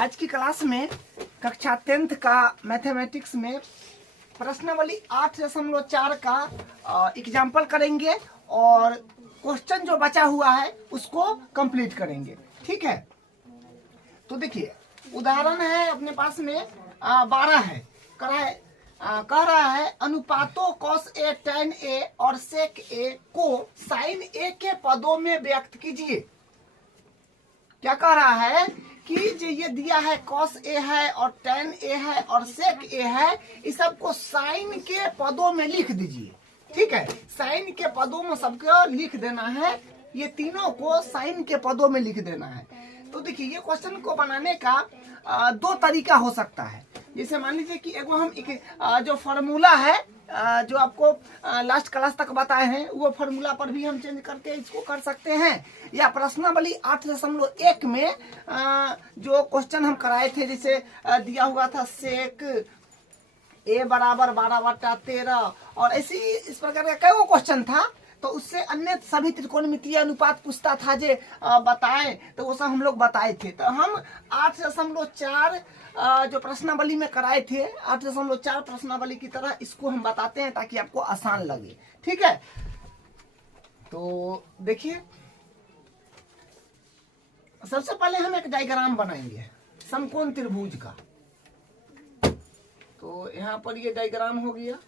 आज की क्लास में कक्षा 10th का मैथमेटिक्स में प्रश्नावली 8.4 का एग्जाम्पल करेंगे और क्वेश्चन जो बचा हुआ है उसको कंप्लीट करेंगे। ठीक है, तो देखिए उदाहरण है अपने पास में 12 है। कह रहा है अनुपातों cos a tan a और sec a को sin a के पदों में व्यक्त कीजिए। क्या कह रहा है कि जो ये दिया है cos a है और tan a है और sec a है, इस सबको sin के पदों में लिख दीजिए। ठीक है, sin के पदों में सबको लिख देना है, ये तीनों को sin के पदों में लिख देना है। तो देखिए ये क्वेश्चन को बनाने का दो तरीका हो सकता है। जैसे मान लीजिए कि एगो हम जो फार्मूला है जो आपको लास्ट क्लास तक बताए हैं वो फार्मूला पर भी हम चेंज करके इसको कर सकते हैं, या प्रश्नावली 8.1 में जो क्वेश्चन हम कराए थे, जैसे दिया हुआ था सेक a बराबर 12/13 और ऐसी इस प्रकार का कई क्वेश्चन था। तो उससे अन्य सभी त्रिकोणमितीय अनुपात पूछता था जे बताएं, तो वो सब हम लोग बताए थे। तो हम 8.4 जो प्रश्नावली में कराए थे 8.4 प्रश्नावली की तरह इसको हम बताते हैं ताकि आपको आसान लगे। ठीक है, तो देखिए सबसे पहले हम एक डायग्राम बनाएंगे समकोण त्रिभुज का। तो यहाँ पर ये डायग्राम हो गया।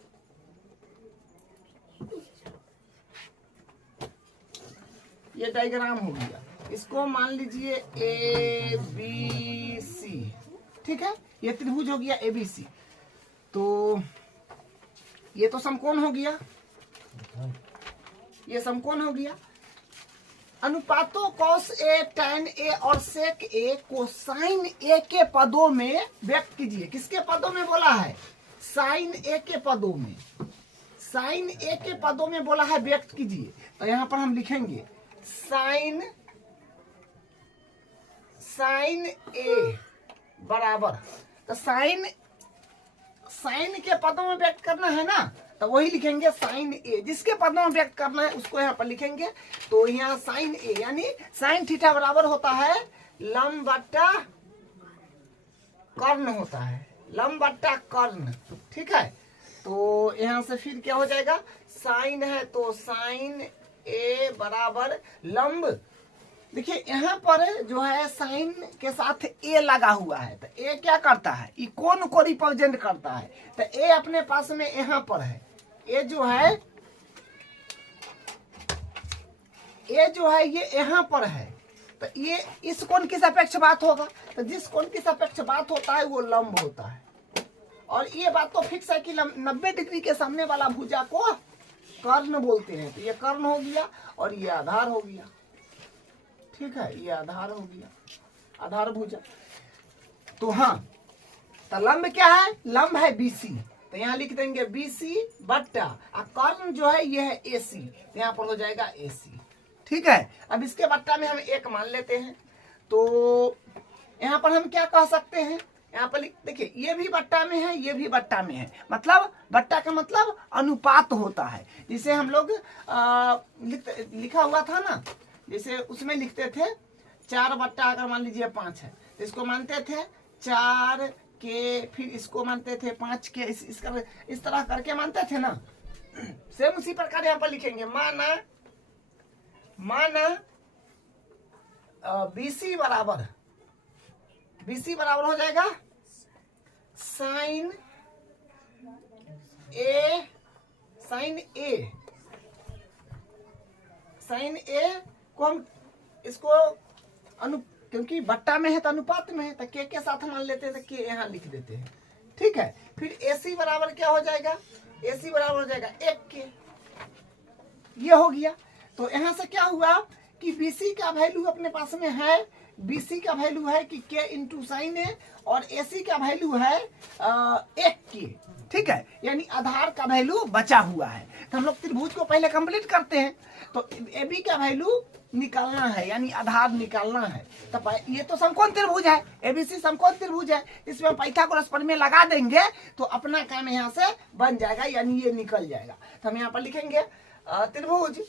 ये डायग्राम हो गया, इसको मान लीजिए ए बी सी। ठीक है, ये त्रिभुज हो गया ए बी सी। तो ये तो समकोण हो गया, ये समकोण हो गया। अनुपातों cos a tan a और sec a को sin a के पदों में व्यक्त कीजिए। किसके पदों में बोला है? sin a के पदों में, sin a के पदों में बोला है व्यक्त कीजिए। तो यहां पर हम लिखेंगे sin a बराबर, तो sin के पदों में व्यक्त करना है ना, तो वही लिखेंगे sin a। जिसके पदों में व्यक्त करना है उसको यहाँ पर लिखेंगे। तो यहाँ sin a यानी sin थीटा बराबर होता है लंब बट्टा कर्ण होता है, लंब बट्टा कर्ण। ठीक है, तो यहाँ से फिर क्या हो जाएगा, sin है तो sin a बराबर लंब। देखिए यहाँ पर जो है साइन के साथ ए लगा हुआ है, तो ए क्या करता है, ये कोण को रिप्रेजेंट करता है। तो ए अपने पास में यहाँ पर है, ए जो है ये यहाँ पर है। तो ये इस कोण की सापेक्ष बात होगा, तो जिस कोण की सापेक्ष बात होता है वो लंब होता है। और ये बात तो फिक्स है कि 90 डिग्री के सामने वाला भुजा को कर्ण बोलते हैं। तो ये कर्ण हो गया और ये आधार हो गया। ठीक है, ये आधार हो गया, आधार भुजा। तो हाँ, तो लंब क्या है, लंब है BC। तो यहाँ लिख देंगे BC बट्टा कर्ण जो है ये है AC, तो यहाँ पर हो जाएगा AC। ठीक है, अब इसके बट्टा में हम 1 मान लेते हैं। तो यहाँ पर हम क्या कह सकते हैं, यहाँ पर देखिए ये भी बट्टा में है, ये भी बट्टा में है। मतलब बट्टा का मतलब अनुपात होता है। जिसे हम लोग लिखा हुआ था ना, जैसे उसमें लिखते थे 4 बट्टा अगर मान लीजिए 5 है तो इसको मानते थे 4 के, फिर इसको मानते थे 5 के, इस तरह करके मानते थे ना। सेम उसी प्रकार यहाँ पर लिखेंगे माना BC बराबर हो जाएगा sin a को हम इसको क्योंकि बट्टा में है तो अनुपात में है, तो के साथ मान लेते हैं, तो के यहाँ लिख देते हैं। ठीक है, फिर AC बराबर क्या हो जाएगा, AC बराबर हो जाएगा 1 के। ये हो गया। तो यहाँ से क्या हुआ कि BC का वैल्यू अपने पास में है, BC का वैल्यू है कि k इंटू साइन है और AC का वैल्यू है 1 के। ठीक है, यानी आधार का वैल्यू बचा हुआ है। तो हम लोग त्रिभुज को पहले कंप्लीट करते हैं। तो AB का वैल्यू निकालना है, यानी आधार निकालना है। तो ये तो समकोण त्रिभुज है, ABC समकोण त्रिभुज है, इसमें पाइथागोरस प्रमेय लगा देंगे तो अपना काम यहाँ से बन जाएगा, यानी ये निकल जाएगा। तो हम यहाँ पर लिखेंगे त्रिभुज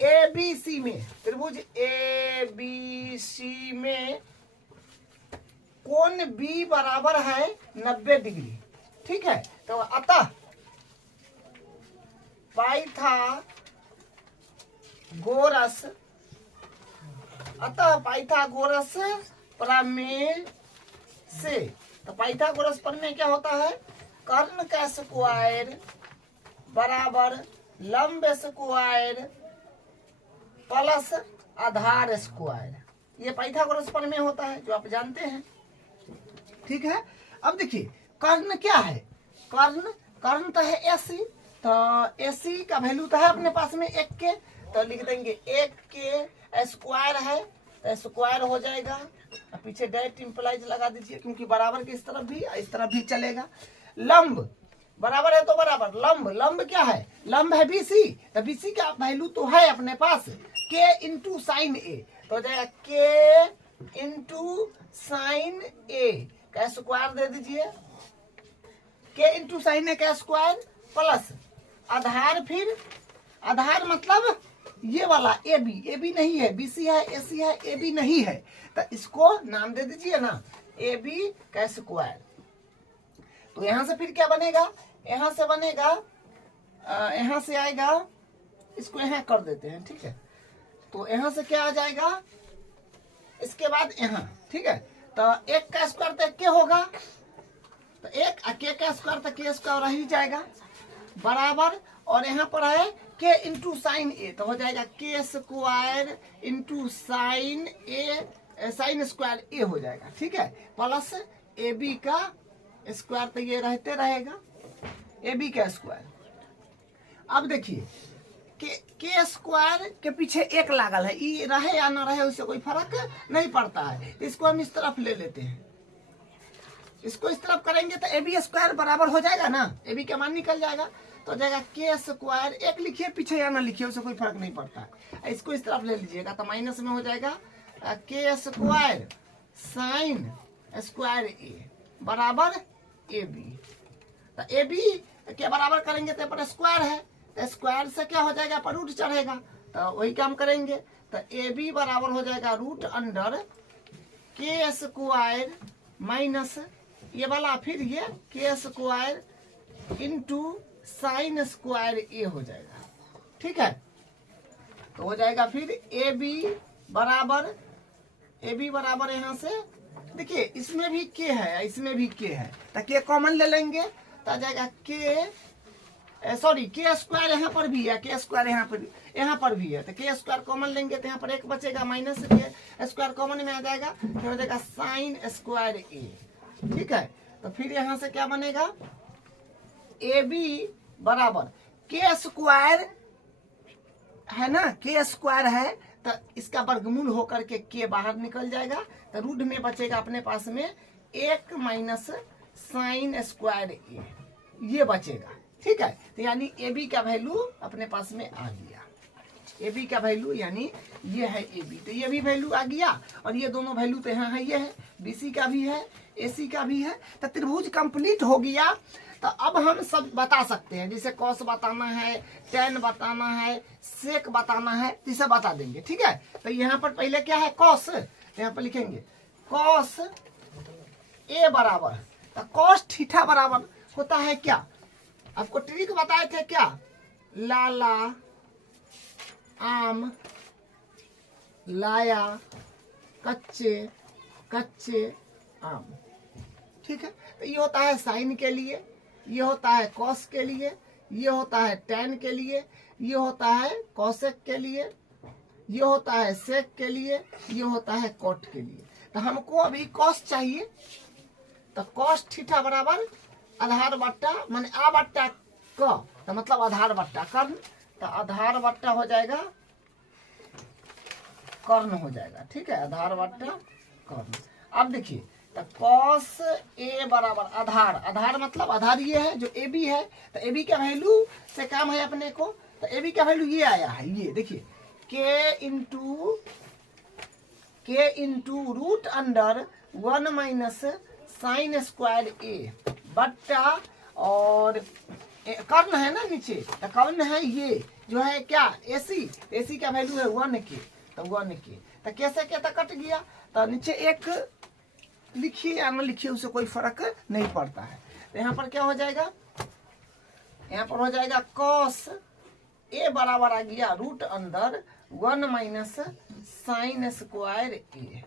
ABC में, त्रिभुज ABC में कोण बी बराबर है 90 डिग्री। ठीक है, तो अतः पाइथागोरस प्रमेय से, तो पाइथागोरस प्रमेय क्या होता है, कर्ण का स्क्वायर बराबर लंब स्क्वायर प्लस आधार स्क्वायर, ये पाइथागोरस प्रमेय होता है जो आप जानते हैं। ठीक है, अब देखिए कर्ण क्या है, कर्ण तो है AC, तो AC का वैल्यू तो है अपने पास में 1 के, तो लिख देंगे 1 के स्क्वायर है, तो स्क्वायर हो जाएगा, पीछे डायरेक्ट इंप्लाइज लगा दीजिए क्योंकि बराबर के इस तरफ भी चलेगा। लंब बराबर है तो बराबर, लंब क्या है, लंब है BC, तो BC का वैल्यू तो है अपने पास K इंटू साइन A, तो हो जाएगा K इंटू साइन A का स्क्वायर दे दीजिए, K इंटू साइन A का स्क्वायर प्लस आधार, फिर आधार मतलब ये वाला AB नहीं है, BC है, AC है, AB नहीं है, तो इसको नाम दे दीजिए ना AB का स्क्वायर। तो यहां से फिर क्या बनेगा, यहां से बनेगा, यहां से आएगा, इसको यहां कर देते हैं। ठीक है, तो यहां से क्या आ जाएगा, इसके बाद यहां, ठीक है, तो 1 का स्क्वायर तो K होगा, तो 1 K का स्क्वायर तो K स्क्वायर रह ही जाएगा बराबर, और यहाँ पर है K इंटू साइन A, तो हो जाएगा K square into sign A, sign square A हो जाएगा। ठीक है, प्लस AB का स्क्वायर, तो ये रहते रहेगा AB का स्क्वायर। अब देखिए K स्क्वायर के पीछे 1 लागल है, ये रहे या ना रहे उससे कोई फर्क नहीं पड़ता है, इसको हम इस तरफ ले लेते हैं, इसको इस तरफ करेंगे तो AB स्क्वायर बराबर हो जाएगा ना, AB का मान निकल जाएगा, तो हो जाएगा K स्क्वायर, 1 लिखिए पीछे या ना लिखिए उससे कोई फर्क नहीं पड़ता है, इसको इस तरफ ले लीजिएगा तो माइनस में हो जाएगा K square sine square A बराबर AB, तो AB के बराबर करेंगे तो पर स्क्वायर है, तो स्क्वायर से क्या हो जाएगा, पर रूट चढ़ेगा, तो वही काम करेंगे, तो AB बराबर हो जाएगा root under K square minus ये वाला, फिर ये K square into sine square A हो जाएगा। ठीक है, तो हो जाएगा फिर AB बराबर यहाँ से देखिए, इसमें भी K है, इसमें भी K है, तो K कॉमन ले लेंगे तो आ जाएगा K स्क्वायर यहाँ पर भी है, K स्क्वायर यहाँ पर भी है, तो K स्क्वायर कॉमन लेंगे तो यहाँ पर 1 बचेगा, माइनस K स्क्वायर कॉमन में आ जाएगा, तो हो जाएगा साइन स्क्वायर A। ठीक है, तो फिर यहाँ से क्या बनेगा, AB बराबर K स्क्वायर है ना, K स्क्वायर है, तो इसका वर्गमूल होकर के K बाहर निकल जाएगा, तो रूट में बचेगा अपने पास में 1 माइनस साइन स्क्वायर A, ये बचेगा। ठीक है, तो यानी AB का वैल्यू अपने पास में आ गया, AB का वैल्यू यानी ये है AB, तो ये भी वैल्यू आ गया, और ये दोनों वैल्यू तो यहाँ है, ये है BC का भी है, AC का भी है, तो त्रिभुज कंप्लीट हो गया। तो अब हम सब बता सकते हैं, जैसे कॉस बताना है, टेन बताना है, सेक बताना है, इसे बता देंगे। ठीक है, तो यहाँ पर पहले क्या है, कॉस, यहाँ पर लिखेंगे कॉस A बराबर, तो कॉस थीटा बराबर होता है क्या, आपको ट्रिक बताए थे क्या, लाला आम लाया कच्चे आम। ठीक है, तो ये होता है साइन के लिए, ये होता है कॉस के लिए, ये होता है टेन के लिए, ये होता है कॉसेक के लिए, ये होता है सेक के लिए, ये होता है कॉट के लिए। तो हमको अभी कॉस चाहिए, तो कॉस थीटा बराबर आधार बट्टा माने आ बट्टा क, तो मतलब आधार बट्टा कर्ण, तो आधार बट्टा हो जाएगा कर्ण हो जाएगा। ठीक है, आधार बट्टा कर्ण। अब देखिए, तो कॉस A बराबर आधार मतलब आधार ये है जो AB है, तो AB का वैल्यू से काम है अपने को, तो AB का वैल्यू ये आया है, ये देखिए K into root under 1 minus sine square A बट्टा, और कर्ण है ना नीचे, तो कर्ण है ये जो है क्या AC का वैल्यू है 1K, तो 1K, तो कैसे क्या तो कट गया, तो नीचे एक लिखिए या न लिखिए उससे कोई फर्क नहीं पड़ता है। तो यहाँ पर क्या हो जाएगा, यहाँ पर हो जाएगा कॉस ए बराबर आ गया रूट अंदर 1 माइनस साइन स्क्वायर ए।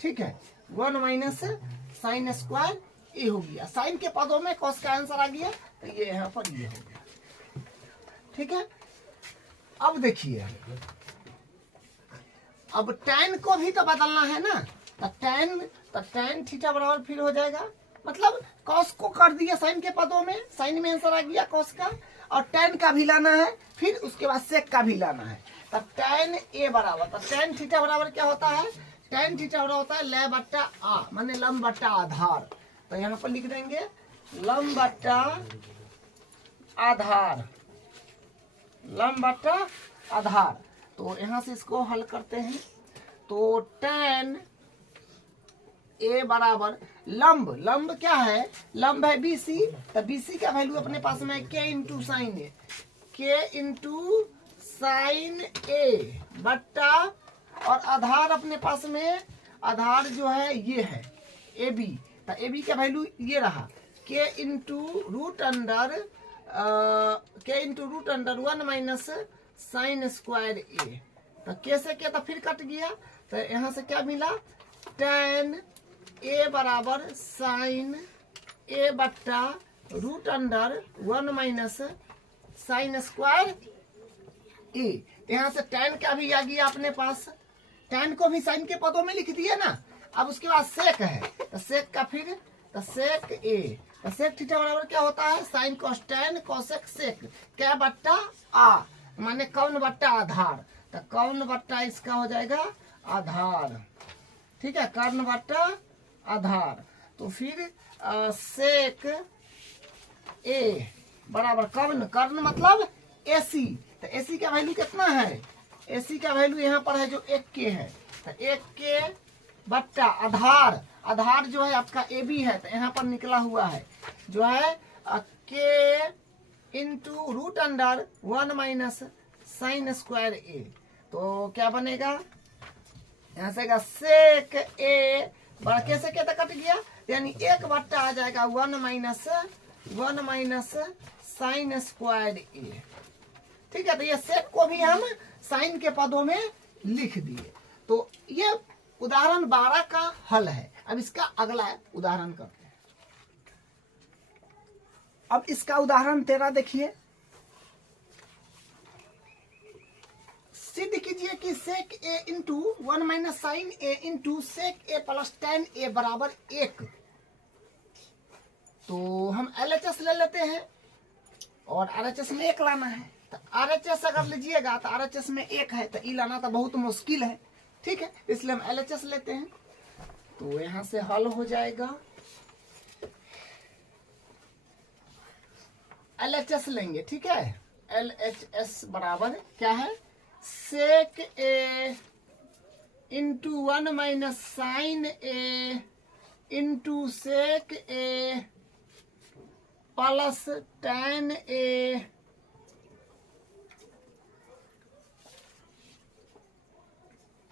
ठीक है, 1 माइनस साइन स्क्वायर ए हो गया। साइन के पदों में कॉस का आंसर आ गया, तो ये यहाँ पर ये हो गया। ठीक है, अब देखिए, अब tan को भी तो बदलना है ना, तो tan थीटा बराबर फिर हो जाएगा, मतलब cos को कर दिया साइन के पदों में, साइन में आंसर आ गया cos का, और tan का भी लाना है, फिर उसके बाद sec का भी लाना है। तो tan a बराबर, तो tan थीटा बराबर क्या होता है, tan थीटा बराबर होता है ल बट्टा आ, माने लंब बट्टा आधार। तो यहाँ पर लिख देंगे लंब बट्टा आधार, लंब बट्टा आधार। तो यहाँ से इसको हल करते हैं, तो tan a बराबर लंब, लंब क्या है, लंब है BC, तो BC का वैल्यू अपने पास में k इंटू साइन ए, k इंटू साइन ए बट्टा, और आधार अपने पास में, आधार जो है ये है AB, तो AB का वैल्यू ये रहा k into root under, k into root under 1 minus sine square A. तो k से k तो फिर कट गया, तो यहाँ से क्या मिला, tan a बराबर साइन a बट्टा root under 1 minus sine square A. यहाँ से tan का भी आ गया अपने पास, tan को भी साइन के पदों में लिख दिया ना। अब उसके बाद सेक है, तो सेक का फिर, तो सेक ए, तो सेक थीटा बराबर क्या होता है, sine cos tan cosec sec, क्या बट्टा आ, माने कौन बट्टा आधार, तो कौन बट्टा इसका हो जाएगा आधार। ठीक है, कर्ण बट्टा आधार। तो फिर सेक ए बराबर कर्ण, कर्ण मतलब AC, तो AC का वैल्यू कितना है, AC का वैल्यू यहाँ पर है जो 1k है, तो 1k बट्टा आधार, आधार जो है आपका AB है, तो यहाँ पर निकला हुआ है जो है k into root under 1 minus sine square A. तो क्या बनेगा, यहाँ से सेक ए बड़ा के से तक कट गया, यानी 1 बट्टा आ जाएगा 1 माइनस साइन स्क्वायर ए। ठीक है, तो ये सेक को भी हम साइन के पदों में लिख दिए। तो ये उदाहरण 12 का हल है। अब इसका अगला उदाहरण करते हैं। अब इसका उदाहरण 13 देखिए, सिद्ध कीजिए कि सेक ए इंटू 1 माइनस साइन ए इंटू सेक ए प्लस tan ए बराबर 1। तो हम LHS ले लेते हैं और RHS में 1 लाना है। तो RHS अगर लीजिएगा तो RHS में 1 है, तो ई लाना तो बहुत मुश्किल है। ठीक है, इसलिए हम LHS लेते हैं। तो यहां से हल हो जाएगा, LHS लेंगे। ठीक है, LHS बराबर क्या है, सेक ए इंटू 1 माइनस साइन ए इंटू सेक ए प्लस tan ए।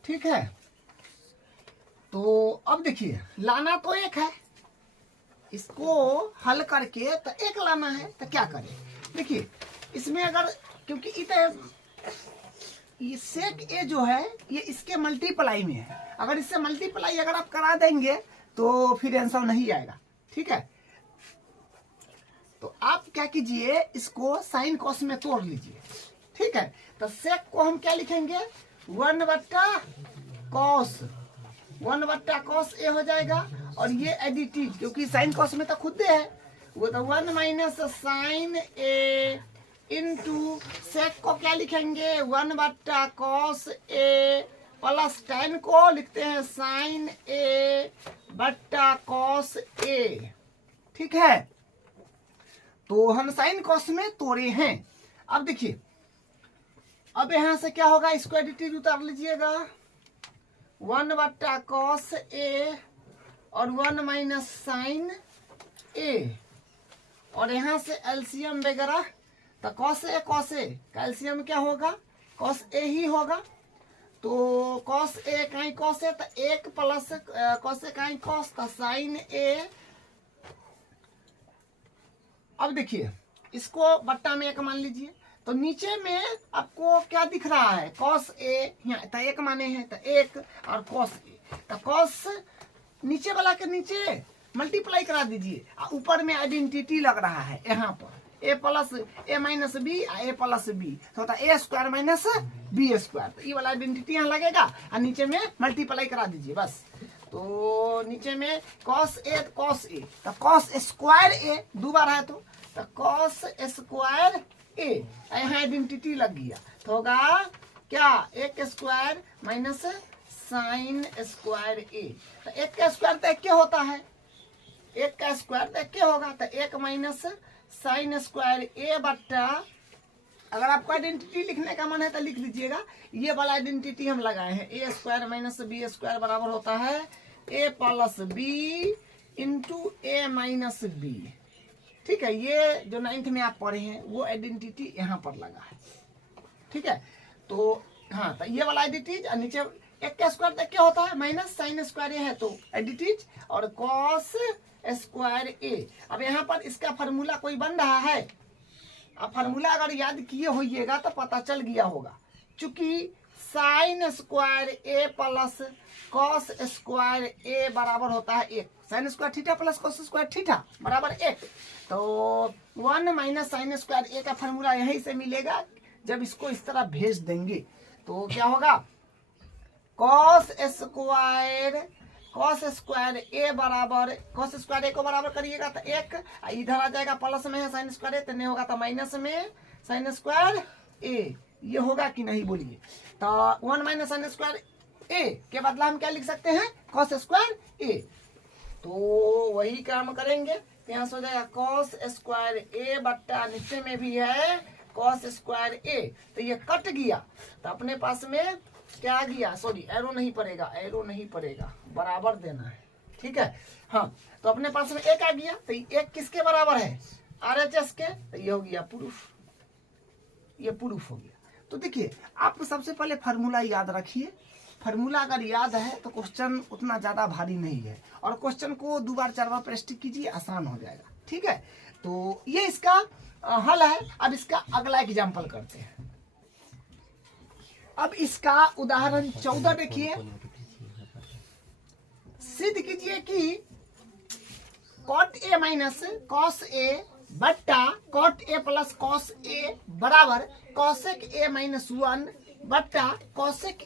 ठीक है, तो अब देखिए लाना तो 1 है, इसको हल करके तो 1 लाना है, तो क्या करें। देखिए इसमें अगर, क्योंकि ये सेक ए जो है ये इसके मल्टीप्लाई में है, अगर इससे मल्टीप्लाई अगर आप करा देंगे तो फिर आंसर नहीं आएगा। ठीक है, तो आप क्या कीजिए, इसको साइन कॉस में तोड़ लीजिए। ठीक है, तो सेक को हम क्या लिखेंगे, 1 बट्टा कॉस, 1 बट्टा कॉस ए हो जाएगा, और ये एडिटिव क्योंकि साइन कॉस में तो खुद है, वो तो 1 माइनस साइन ए इंटू सेक को क्या लिखेंगे, 1 बट्टा कॉस ए प्लस tan को लिखते हैं साइन ए बट्टा कॉस ए। ठीक है, तो हम साइन कॉस में तोड़े हैं। अब देखिए, अब यहां से क्या होगा, इसको एडिटिव उतार लीजिएगा, 1 बट्टा कॉस ए और 1 माइनस साइन ए, और यहां से एलसीएम वगैरह, तो कॉस ए का एलसीएम क्या होगा, कॉस ए ही होगा। तो कॉस ए काई कॉस है, तो 1 प्लस कॉस ए काई कॉस, तो साइन ए। अब देखिए इसको बट्टा में 1 मान लीजिए, तो नीचे में आपको क्या दिख रहा है, कॉस ए, यहाँ तो 1 माने हैं, तो 1 और कॉस ए, तो कॉस नीचे वाला के नीचे मल्टीप्लाई करा दीजिए, ऊपर में आइडेंटिटी लग रहा है यहाँ पर ए प्लस ए माइनस बी, ए प्लस बी, तो होता है ए स्क्वायर माइनस बी स्क्वायर, तो ये वाला आइडेंटिटी यहाँ लगेगा और नीचे में मल्टीप्लाई करा दीजिए बस। तो नीचे में कॉस ए, तो कॉस स्क्वायर ए 2 बार है, तो कॉस स्क्वायर ए, यहाँ आइडेंटिटी लग गया, तो होगा क्या 1 square minus sine square A, तो 1 का स्क्वायर तो 1 होता है, 1 का स्क्वायर तो 1 होगा, तो 1 माइनस साइन स्क्वायर ए बट्टा, अगर आपको आइडेंटिटी लिखने का मन है तो लिख लीजिएगा, ये वाला आइडेंटिटी हम लगाए हैं, ए स्क्वायर माइनस बी स्क्वायर बराबर होता है ए प्लस बी इंटू ए माइनस बी। ठीक है, ये जो 9th में आप पढ़े हैं वो आइडेंटिटी यहाँ पर लगा है। ठीक है, तो हाँ, तो ये वाला आइडेंटिटी नीचे 1 का स्क्वायर क्या होता है माइनस साइन स्क्वायर ए है, तो आइडेंटिटी और कॉस स्क्वायर ए। अब यहाँ पर इसका फार्मूला कोई बन रहा है, अब फार्मूला अगर याद किए होइएगा तो पता चल गया होगा, चूंकि साइन स्क्वायर ए प्लस कॉस स्क्वायर ए बराबर होता है 1, sine square theta plus cos square theta बराबर 1, तो 1 माइनस साइन स्क्वायर ए का फार्मूला यहीं से मिलेगा। जब इसको इस तरह भेज देंगे तो क्या होगा, कॉस स्क्वायर ए बराबर, कॉस स्क्वायर ए को बराबर करिएगा तो 1, इधर आ जाएगा प्लस में है साइन स्क्वायर ए, तो नहीं होगा तो माइनस में साइन स्क्वायर ए, ये होगा कि नहीं बोलिए। तो 1 माइनस साइन स्क्वायर ए के बदला हम क्या लिख सकते हैं, कॉस स्क्वायर ए, तो वही काम करेंगे, यहाँ से हो जाएगा कॉस स्क्वायर ए बट्टा नीचे में भी है कॉस स्क्वायर ए, तो ये कट गया, तो अपने पास में क्या आ गया, सॉरी एरो नहीं पड़ेगा, बराबर देना है। ठीक है, हाँ, तो अपने पास में 1 आ गया, तो 1 किसके बराबर है, RHS के, तो ये हो गया प्रूफ, ये प्रूफ हो गया। तो देखिए आप सबसे पहले फार्मूला याद रखिए, फार्मूला अगर याद है तो क्वेश्चन उतना ज्यादा भारी नहीं है, और क्वेश्चन को 2 बार 4 बार प्रैक्टिस कीजिए, आसान हो जाएगा। ठीक है, तो ये इसका हल है। अब इसका अगला एग्जाम्पल करते हैं। अब इसका उदाहरण 14 देखिए, सिद्ध कीजिए कि कॉट ए माइनस कॉस ए बट्टा कॉट ए प्लस कॉस ए बराबर कॉसेक ए माइनस 1 बट्टा कॉसेक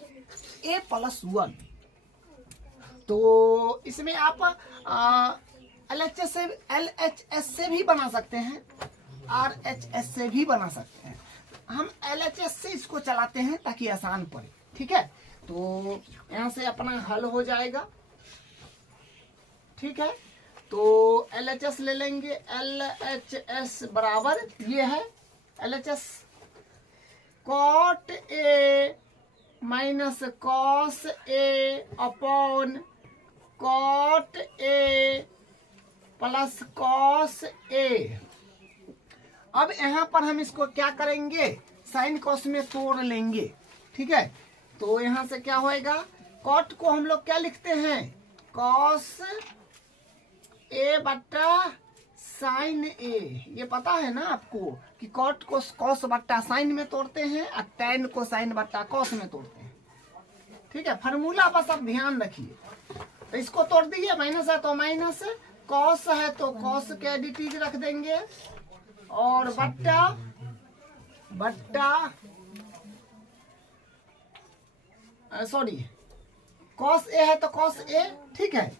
ए प्लस 1। तो इसमें आप LHS से भी बना सकते हैं, RHS से भी बना सकते हैं। हम LHS से इसको चलाते हैं ताकि आसान पड़े। ठीक है, तो यहाँ से अपना हल हो जाएगा। ठीक है, तो LHS ले लेंगे, LHS बराबर ये है LHS cot A minus cos A upon cot A plus cos A. अब यहाँ पर हम इसको क्या करेंगे, साइन कॉस में तोड़ लेंगे। ठीक है, तो यहाँ से क्या होएगा, कॉट को हम लोग क्या लिखते हैं, कॉस ए बट्टा साइन ए। ये पता है ना आपको कि कॉट को कॉस बट्टा साइन में तोड़ते हैं और टैन को साइन बट्टा कॉस में तोड़ते हैं। ठीक है, फार्मूला बस आप ध्यान रखिए। तो इसको तोड़ दीजिए, माइनस है तो माइनस, कॉस है तो कॉस के एडिटीज रख देंगे, और बट्टा सॉरी कॉस ए है तो कॉस ए। ठीक है,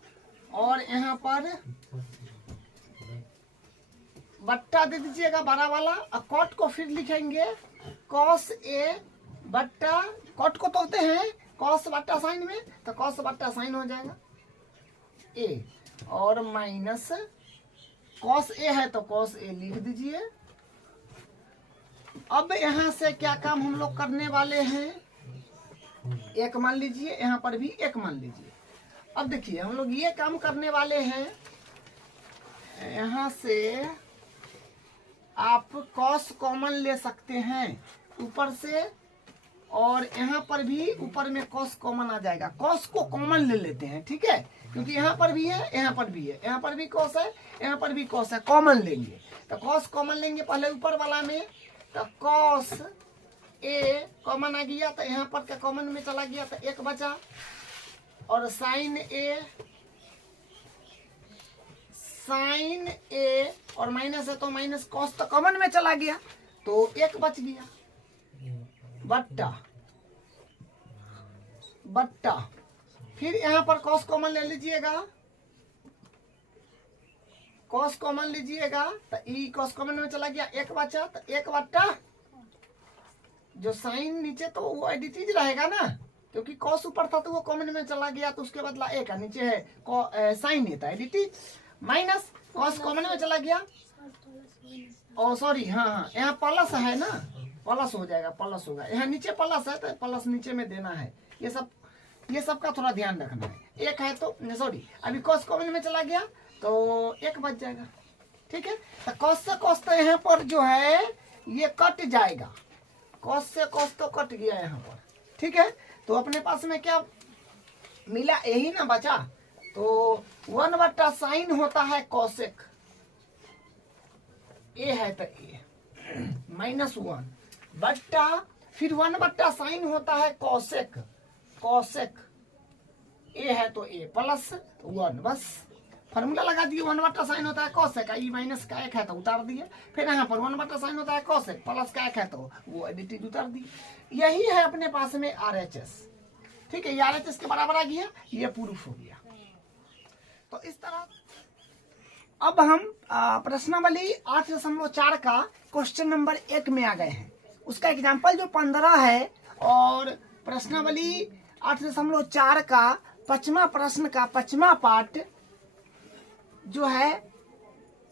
और यहाँ पर बट्टा दे दीजिएगा बड़ा वाला, और कॉट को फिर लिखेंगे कॉस ए बट्टा, कॉट को तोड़ते हैं कॉस बट्टा साइन में, तो कॉस बट्टा साइन हो जाएगा ए, और माइनस कॉस ए है तो कॉस ए लिख दीजिए। अब यहाँ से क्या काम हम लोग करने वाले हैं, 1 मान लीजिए, यहाँ पर भी 1 मान लीजिए। अब देखिए हम लोग ये काम करने वाले हैं, यहाँ से आप कॉस कॉमन ले सकते हैं, ऊपर से और यहाँ पर भी ऊपर में कॉस कॉमन आ जाएगा। कॉस को कॉमन ले लेते हैं, ठीक है, क्योंकि यहाँ पर भी है, यहाँ पर भी है, यहाँ पर भी कॉस है, यहाँ पर भी कॉस है, कॉमन लेंगे। तो कॉस कॉमन लेंगे पहले ऊपर वाला में, तो कॉस ए कॉमन आ गया, तो यहाँ पर क्या कॉमन में चला गया, तो एक बचा, और साइन ए और माइनस है तो माइनस, कॉस तो कॉमन में चला गया तो एक बच गया, बट्टा। फिर यहाँ पर कॉस कॉमन ले लीजिएगा, कॉस कॉमन लीजिएगा, तो ई कॉस कॉमन में चला गया, एक बचा, तो एक बट्टा, जो साइन नीचे तो वो एडिटीज रहेगा ना, क्योंकि कॉस ऊपर था तो वो कॉमन में चला गया, तो उसके बदला एक नीचे है साइन नहीं था, एडिटीज, माइनस कॉस कॉमन में चला गया, ओ सॉरी, हाँ यहाँ प्लस है ना, प्लस हो जाएगा, प्लस होगा, यहाँ नीचे प्लस है तो प्लस नीचे में देना है, ये सब का थोड़ा ध्यान रखना है। एक है तो सॉरी, अभी कॉस कॉमन में चला गया तो एक बच जाएगा, ठीक है। तो कॉस से कॉस तो यहाँ पर जो है ये कट जाएगा, कॉस से कॉस तो कट गया यहाँ पर, ठीक है। तो अपने पास में क्या मिला, यही ना बचा, तो 1/sin होता है कॉसेक, ए है तो ए -1 बट्टा, फिर 1/sin होता है कॉसेक, कॉसेक ए है तो ए +1, बस फार्मूला लगा दिए। 1/sin होता है कॉसेक, ई माइनस का एक है तो उतार दिए, फिर यहाँ पर 1/sin होता है कॉसेक, प्लस का एक है तो वो एडिटिव उतार दिए। यही है अपने पास में RHS, ठीक है, ये RHS के बराबर आ गया, ये प्रूफ हो गया। तो इस तरह अब हम प्रश्नावली 8.4 का क्वेश्चन नंबर 1 में आ गए हैं। उसका एग्जाम्पल जो 15 है, और प्रश्नावली 8.4 का 5वां प्रश्न का 5वां पार्ट जो है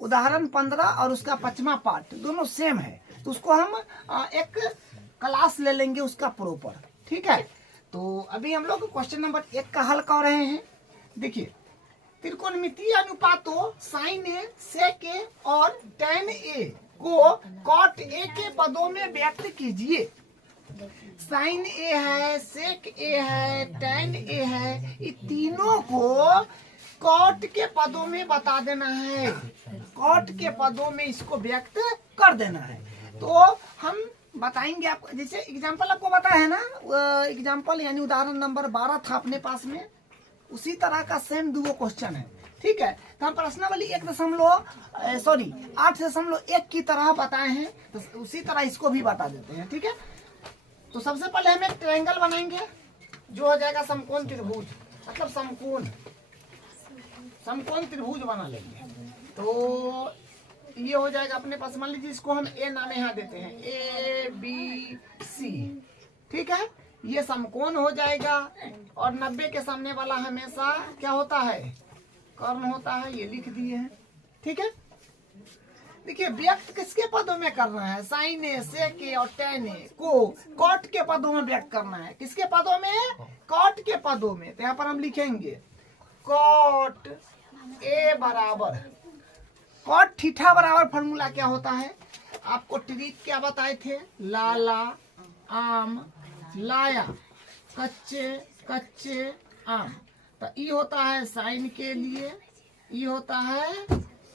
उदाहरण 15 और उसका 5वां पार्ट दोनों सेम है, तो उसको हम एक क्लास ले लेंगे उसका प्रॉपर, ठीक है। तो अभी हम लोग क्वेश्चन नंबर 1 का हल कर रहे हैं। देखिए, त्रिकोणमितीय अनुपातों sin a, sec a और tan a को cot a के पदों में व्यक्त कीजिए। sin a है, sec a है, tan a है, ये तीनों को कॉट के पदों में बता देना है, कॉट के पदों में इसको व्यक्त कर देना है। तो हम बताएंगे आपको, जैसे एग्जाम्पल आपको बताया है ना, एग्जाम्पल यानी उदाहरण नंबर 12 था अपने पास में, उसी तरह का सेम 2 क्वेश्चन है, ठीक है। तो हम प्रश्नावली 8.1 की तरह बताए हैं, तो उसी तरह इसको भी बता देते हैं, ठीक है। तो सबसे पहले हम एक ट्रायंगल बनाएंगे जो हो जाएगा समकोण त्रिभुज, मतलब समकोण त्रिभुज बना लेंगे। तो ये हो जाएगा अपने पास, मान लीजिए इसको हम ए नाम यहाँ देते हैं, ABC, ठीक है। ये समकोण हो जाएगा, और 90 के सामने वाला हमेशा क्या होता है, कर्ण होता है, ये लिख दिए हैं, ठीक है। देखिए, व्यक्त किसके पदों में करना है, sin a, sec a और tan a को कॉट के पदों में व्यक्त करना है। किसके पदों में, कॉट के पदों में। तो यहाँ पर हम लिखेंगे कॉट ए बराबर, कॉट थीटा बराबर फॉर्मूला क्या होता है, आपको ट्रिक क्या बताए थे, लाला आम लाया, कच्चे आम। तो ये होता है साइन के लिए, ये होता है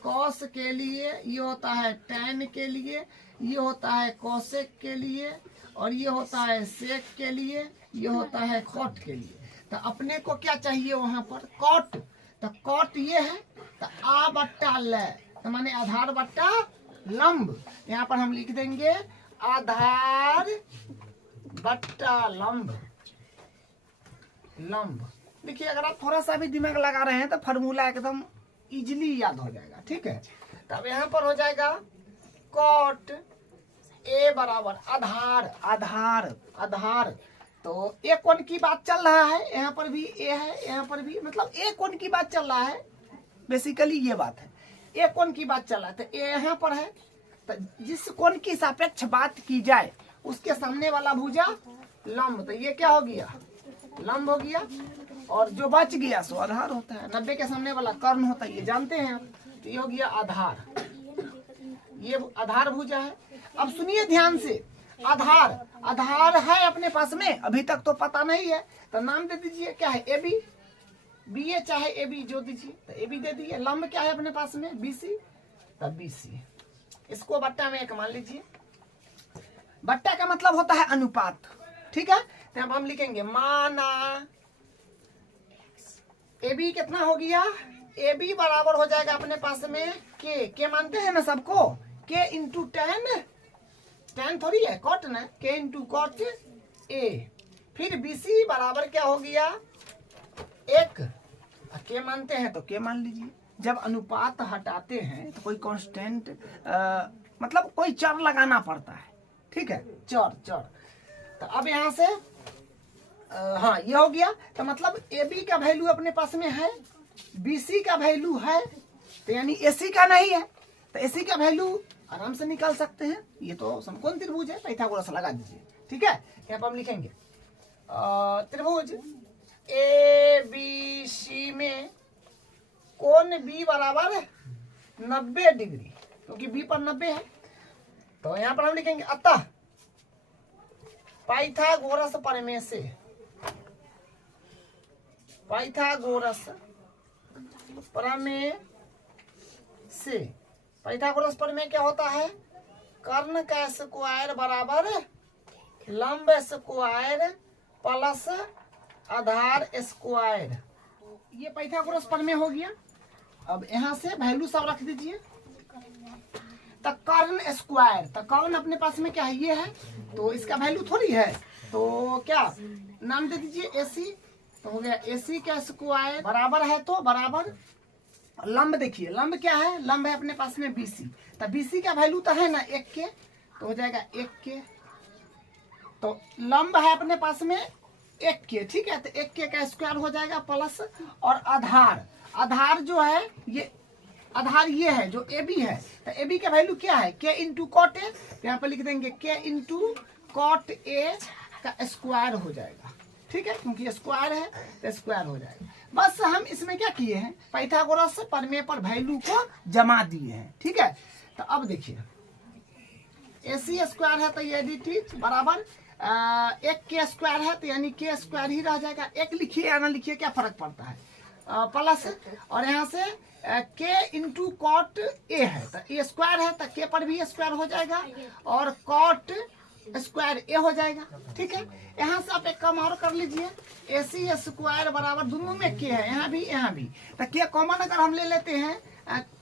कॉस के लिए, ये होता है टैन के लिए, ये होता है कॉसेक के लिए, और ये होता है सेक के लिए, ये होता है कॉट के लिए। तो अपने को क्या चाहिए वहां पर, कॉट। तो कॉट ये है, तो आ बट्टा ल, तो माने आधार बट्टा लंब। यहाँ पर हम लिख देंगे आधार बट्टा लंब। देखिए, अगर आप थोड़ा सा भी दिमाग लगा रहे हैं तो फॉर्मूला एकदम इजीली याद हो जाएगा, ठीक है। तब यहाँ पर हो जाएगा कॉट ए बराबर आधार। तो ए कोण की बात चल रहा है, यहाँ पर भी ए है, यहाँ पर भी, मतलब ए कोण की बात चल रहा है, बेसिकली ये बात है, ए कोण की बात चल रहा है। तो ए यहाँ पर है, तो जिस कोण की सापेक्ष बात की जाए उसके सामने वाला भुजा लंब, तो ये क्या हो गया, लंब हो गया, और जो बच गया सो आधार होता है। 90 के सामने वाला कर्ण होता है, ये जानते हैं आप। तो ये हो गया आधार, ये आधार भुजा है। अब सुनिए ध्यान से, आधार, आधार है अपने पास में, अभी तक तो पता नहीं है, तो नाम दे दीजिए क्या है, ए बी, बी ए चाहे ए बी जो दीजिए, तो ए बी दे दिए। लंब क्या है अपने पास में, बी सी, तब बी सी, इसको बट्टा में एक मान लीजिए। बट्टा का मतलब होता है अनुपात, ठीक है। तो अब हम लिखेंगे माना ए बी कितना हो गया, ए बी बराबर हो जाएगा अपने पास में के मानते हैं ना सबको, के इंटू टेन, टेन थोड़ी है कॉट ना, के इंटू कॉट ए। फिर बी सी बराबर क्या हो गया, एक, के मानते हैं तो के मान लीजिए। जब अनुपात हटाते हैं तो कोई कांस्टेंट मतलब कोई चर लगाना पड़ता है, ठीक है, चर चर। तो अब यहाँ से हाँ ये हो गया, तो मतलब ए बी का वैल्यू अपने पास में है, बी सी का वैल्यू है, तो यानी ए सी का नहीं है, तो ए सी का वैल्यू आराम से निकाल सकते हैं। ये तो समकोण त्रिभुज है, पाइथागोरस लगा दीजिए, ठीक है। यहाँ पर हम लिखेंगे त्रिभुज ए बी सी में कोण बी बराबर 90 डिग्री, क्योंकि बी पर 90 है, तो यहाँ पर हम लिखेंगे अतः पाइथागोरस प्रमेय से, पाइथागोरस प्रमेय से, पाइथागोरस प्रमेय क्या होता है, कर्ण का स्क्वायर बराबर लंब स्क्वायर प्लस आधार स्क्वायर, ये पाइथागोरस प्रमेय हो गया। अब यहाँ से वैल्यू सब रख दीजिए। तो कर्ण स्क्वायर, तो कर्ण अपने पास में क्या है, ये है, तो इसका वैल्यू थोड़ी है, तो क्या नाम दे दीजिए ए सी, तो हो गया ए सी का स्क्वायर बराबर है, तो बराबर लंब, देखिए लंब क्या है, लंब है अपने पास में बी सी, तो बी सी का वैल्यू तो है ना एक के, तो हो जाएगा एक के, तो लंब है अपने पास में एक के, ठीक है, तो एक के का स्क्वायर हो जाएगा प्लस, और आधार, आधार जो है ये आधार ये है जो ए बी है, तो ए बी का वैल्यू क्या है, के इंटू कॉट ए, तो यहाँ पर लिख देंगे के इंटू कॉट ए का स्क्वायर हो जाएगा, ठीक है, क्योंकि स्क्वायर है तो स्क्वायर हो जाएगा। बस हम इसमें क्या किए हैं, पाइथागोरस प्रमेय पर वैल्यू को जमा दिए हैं, ठीक है। तो अब देखिए ए सी स्क्वायर है, तो ये डी टी बराबर एक के स्क्वायर है, तो यानी के स्क्वायर ही रह जाएगा, एक लिखिए या ना लिखिए क्या फर्क पड़ता है, प्लस, और यहाँ से के इंटू कॉट ए है, तो ए स्क्वायर है, तो के पर भी स्क्वायर हो जाएगा, और कॉट स्क्वायर ए हो जाएगा, ठीक है। यहाँ से आप एक काम और कर लीजिए, ए सी स्क्वायर बराबर दोनों में के है, यहाँ भी, तो के कॉमन अगर हम ले लेते हैं,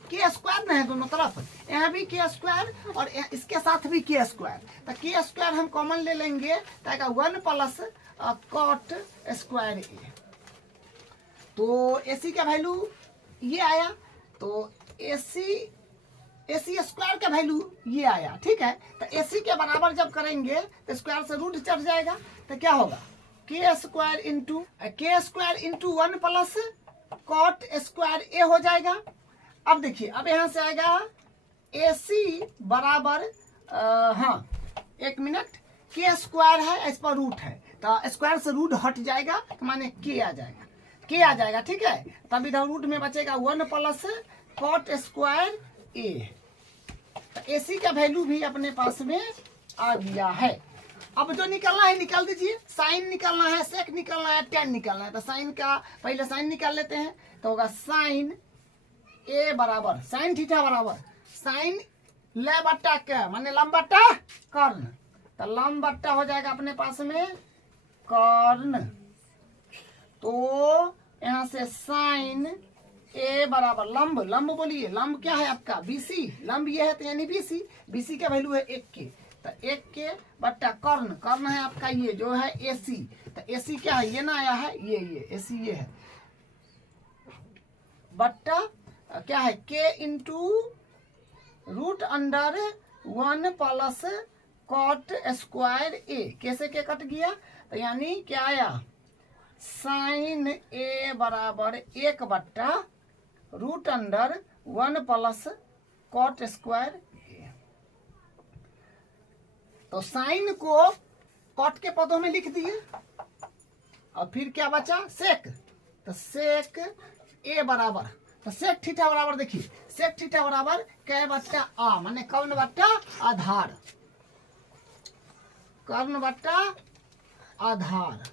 के स्क्वायर नहीं है दोनों तरफ, यहाँ भी के स्क्वायर और इसके साथ भी के स्क्वायर, तो के स्क्वायर हम कॉमन ले लेंगे, तो 1 प्लस कॉट स्क्वायर ए, तो ए सी का वैल्यू ये आया, तो ए सी स्क्वायर का वैल्यू ये आया, ठीक है। तो ए सी के बराबर जब करेंगे तो स्क्वायर से रूट चढ़ जाएगा, तो क्या होगा k square into 1 plus cot square A हो जाएगा। अब देखिए, अब यहाँ से आएगा ए सी बराबर हाँ एक मिनट, के स्क्वायर है, इस पर रूट है, तो स्क्वायर से रूट हट जाएगा, तो माने के आ जाएगा, ठीक है। तब इधर रूट में बचेगा 1 प्लस कॉट स्क्वायर ए, तो ए सी का वैल्यू भी अपने पास में आ गया है। अब जो निकलना है निकाल दीजिए, साइन निकालना है, सेक निकालना है, टेन निकालना है, तो साइन का पहले साइन निकाल लेते हैं, तो होगा साइन ए बराबर साइन थीटा बराबर साइन ले बट्टा क्या माने लंब बट्टा कर्ण, तो लंब बट्टा हो जाएगा अपने पास में कर्ण, तो यहाँ से साइन ए बराबर लंब बोलिए, लंब क्या है आपका बीसी, लंब ये है तो यानी बीसी का वैल्यू है 1 के, तो 1 के बट्टा कर्ण है आपका ये जो है एसी, तो एसी क्या है ये ना आया है ये एसी ये है, बट्टा क्या है k into root under 1 plus cot square A, कैसे के कट गया, तो यानी क्या आया साइन ए बराबर 1 बट्टा root under 1 plus cot square A. तो साइन को कॉट के पदों में लिख दिए, और फिर क्या बचा सेक, तो सेक ए बराबर, तो सेक थीटा बराबर देखिए सेक थीटा बराबर कै बट्टा आ माने कौन बट्टा आधार, कर्ण बट्टा आधार,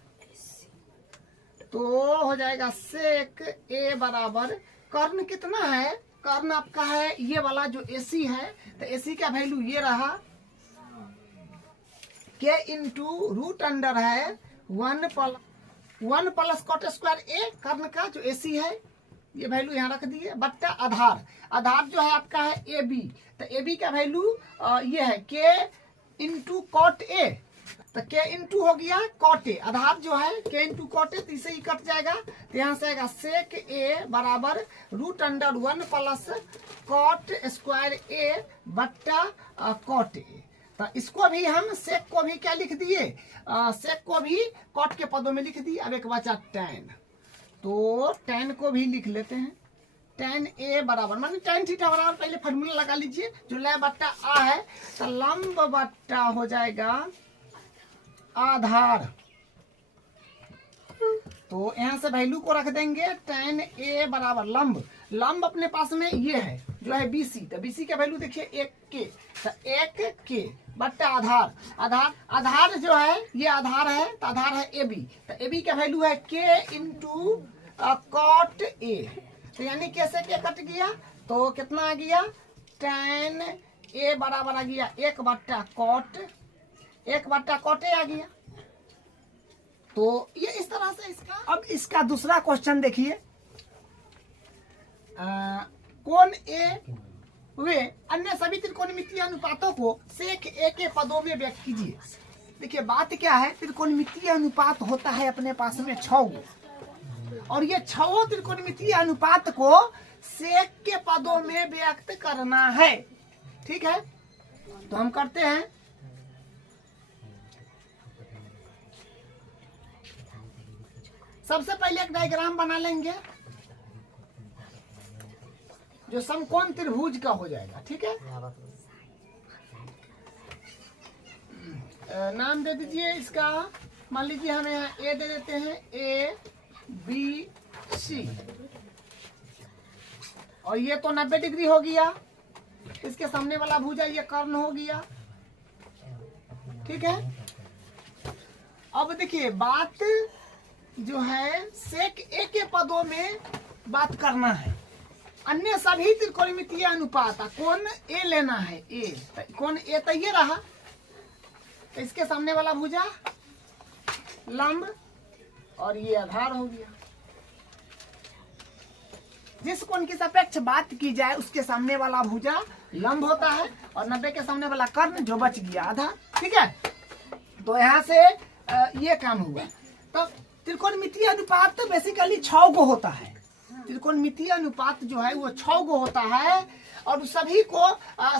तो हो जाएगा सेक ए बराबर कर्ण कितना है, कर्ण आपका है ये वाला जो AC है, तो AC का वैल्यू ये रहा के इंटू रूट अंडर है 1 प्लस कॉट स्क्वायर ए, कर्ण का जो AC है ये वैल्यू यहाँ रख दिए, बट्टा आधार, आधार जो है आपका है AB, तो AB का वैल्यू ये है के इंटू कॉट ए, तो के इंटू हो गया कॉट ए, आधार जो है के इंटू कॉट ए, तो इसे ही कट जाएगा, तो यहाँ से आएगा सेक ए बराबर root under 1 plus cot square A बट्टा कॉट ए। तो इसको भी हम सेक को भी क्या लिख दिए, सेक को भी कॉट के पदों में लिख दिए। अब एक बचा टैन, तो टैन को भी लिख लेते हैं, टैन ए बराबर माने टैन थीटा बराबर, पहले फॉर्मूला लगा लीजिए जो लय बट्टा आ है, तो लंब बट्टा हो जाएगा आधार, तो यहाँ से वैल्यू को रख देंगे टैन ए बराबर लंब, लंब अपने पास में ये है जो है BC, तो BC का वैल्यू देखिए 1K, तो 1K बट्टा आधार, आधार जो है ये आधार है, तो आधार है AB, तो AB का वैल्यू है K इंटू कॉट ए, तो यानी कैसे के कट गया, तो कितना आ गया टैन ए बराबर आ गया 1 बट्टा कॉट ए आ गया। तो ये इस तरह से इसका। अब इसका दूसरा क्वेश्चन देखिए, कोण ए वे अन्य सभी त्रिकोणमितीय अनुपातों को सेक ए के पदों में व्यक्त कीजिए। देखिए बात क्या है, त्रिकोणमितीय अनुपात होता है अपने पास में 6 गो, और ये 6 त्रिकोणमितीय अनुपात को सेक के पदों में व्यक्त करना है, ठीक है। तो हम करते हैं, सबसे पहले एक डायग्राम बना लेंगे जो समकोण त्रिभुज का हो जाएगा, ठीक है। नाम दे दीजिए इसका, मान लीजिए हम यहाँ ए दे देते हैं, ABC, और ये तो 90 डिग्री हो गया, इसके सामने वाला भुजा ये कर्ण हो गया, ठीक है। अब देखिए बात जो है सेक ए के पदों में बात करना है, अन्य सभी त्रिकोणमितीय अनुपात कोण ए लेना है, ए कोण ए तो ये रहा, तो इसके सामने वाला भुजा लंब और ये आधार हो गया। जिस कोण की सापेक्ष बात की जाए उसके सामने वाला भुजा लंब होता है और 90 के सामने वाला कर्ण जो बच गया आधार, ठीक है। तो यहाँ से ये काम हुआ। तो त्रिकोणमितीय अनुपात तो बेसिकली 6 गो होता है, त्रिकोणमितीय अनुपात जो है वो 6 गो होता है, और सभी को